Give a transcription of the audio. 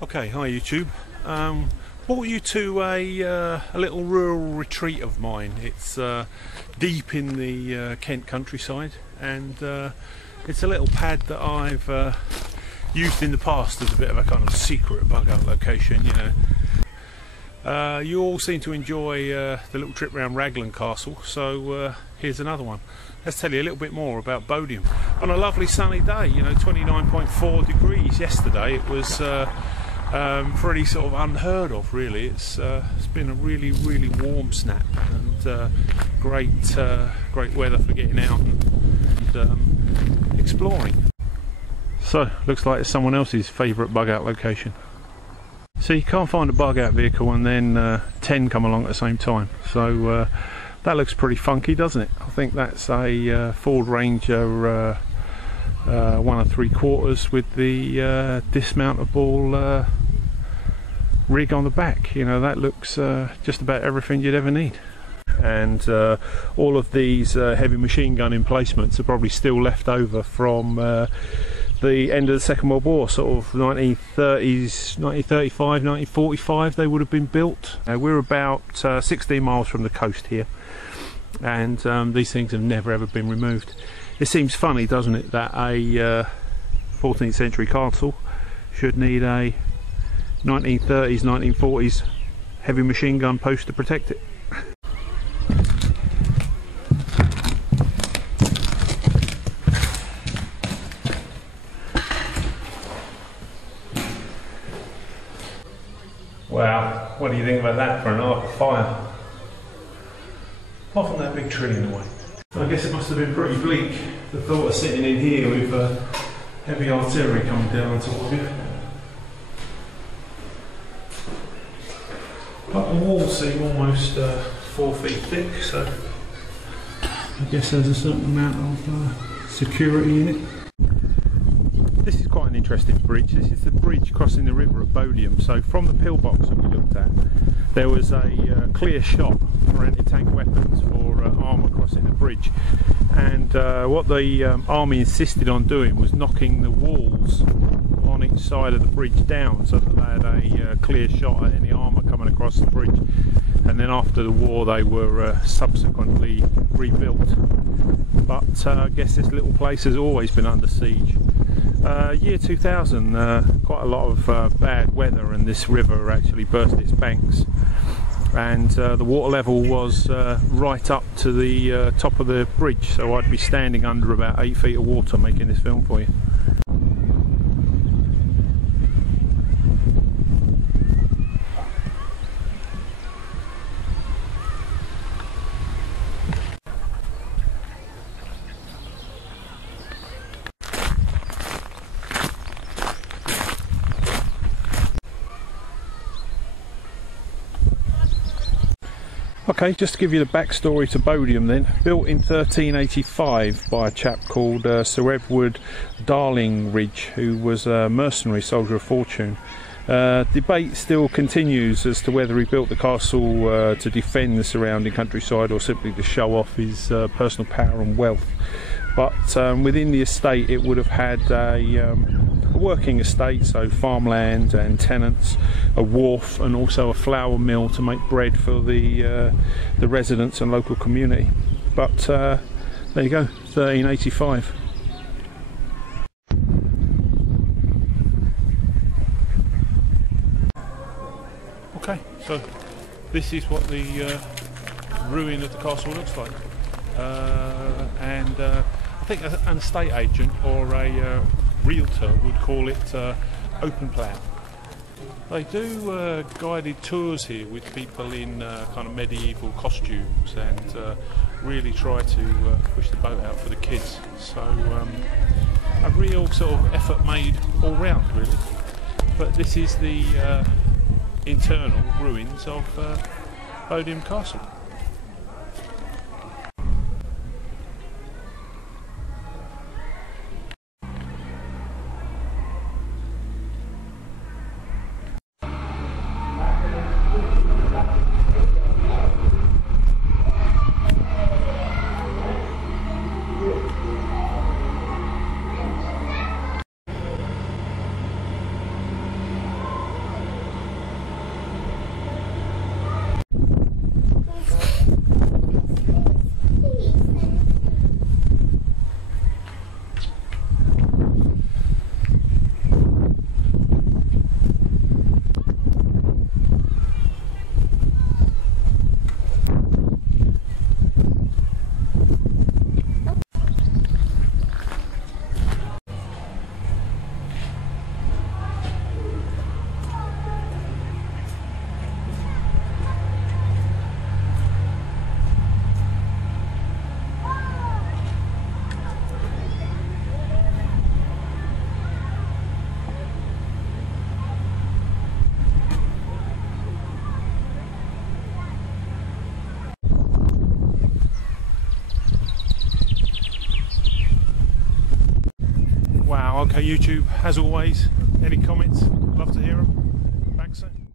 Okay, hi YouTube. Brought you to a little rural retreat of mine. It's deep in the Kent countryside, and it's a little pad that I've used in the past as a bit of a kind of secret bug out location, you know. You all seem to enjoy the little trip around Raglan Castle, so here's another one. Let's tell you a little bit more about Bodiam. On a lovely sunny day, you know, 29.4 degrees yesterday. It was pretty sort of unheard of, really. It's been a really warm snap, and great weather for getting out and exploring. So looks like it's someone else's favourite bug out location. So you can't find a bug out vehicle and then 10 come along at the same time, so that looks pretty funky, doesn't it? I think that's a Ford Ranger 1 3/4 with the dismountable rig on the back. You know, that looks just about everything you'd ever need. And all of these heavy machine gun emplacements are probably still left over from the end of the Second World War, sort of 1930s, 1935, 1945 they would have been built. We're about 16 miles from the coast here, and these things have never ever been removed. It seems funny, doesn't it, that a 14th century castle should need a 1930s, 1940s heavy machine gun post to protect it. Wow, what do you think about that for an arc of fire? Apart from that big tree in the way. I guess it must have been pretty bleak, the thought of sitting in here with heavy artillery coming down on top of you. But the walls seem almost 4 feet thick, so I guess there's a certain amount of security in it. This is quite an interesting bridge. This is the bridge crossing the river at Bodiam. So from the pillbox that we looked at, there was a clear shot for anti-tank weapons for armour crossing the bridge, and what the army insisted on doing was knocking the walls on each side of the bridge down so that they had a clear shot at any armour coming across the bridge. And then after the war they were subsequently rebuilt. But I guess this little place has always been under siege. Year 2000, quite a lot of bad weather, and this river actually burst its banks, and the water level was right up to the top of the bridge, so I'd be standing under about 8 feet of water making this film for you. Okay, just to give you the backstory to Bodiam then. Built in 1385 by a chap called Sir Edward Darlingridge, who was a mercenary soldier of fortune. Debate still continues as to whether he built the castle to defend the surrounding countryside or simply to show off his personal power and wealth. But within the estate it would have had a working estate, so farmland and tenants, a wharf, and also a flour mill to make bread for the residents and local community. But there you go, 1385. Okay, so this is what the ruin of the castle looks like, and I think an estate agent or a realtor would call it open plan. They do guided tours here with people in kind of medieval costumes, and really try to push the boat out for the kids. So a real sort of effort made all round, really. But this is the internal ruins of Bodiam Castle. Wow, okay, YouTube, as always, any comments? Love to hear them. Back soon.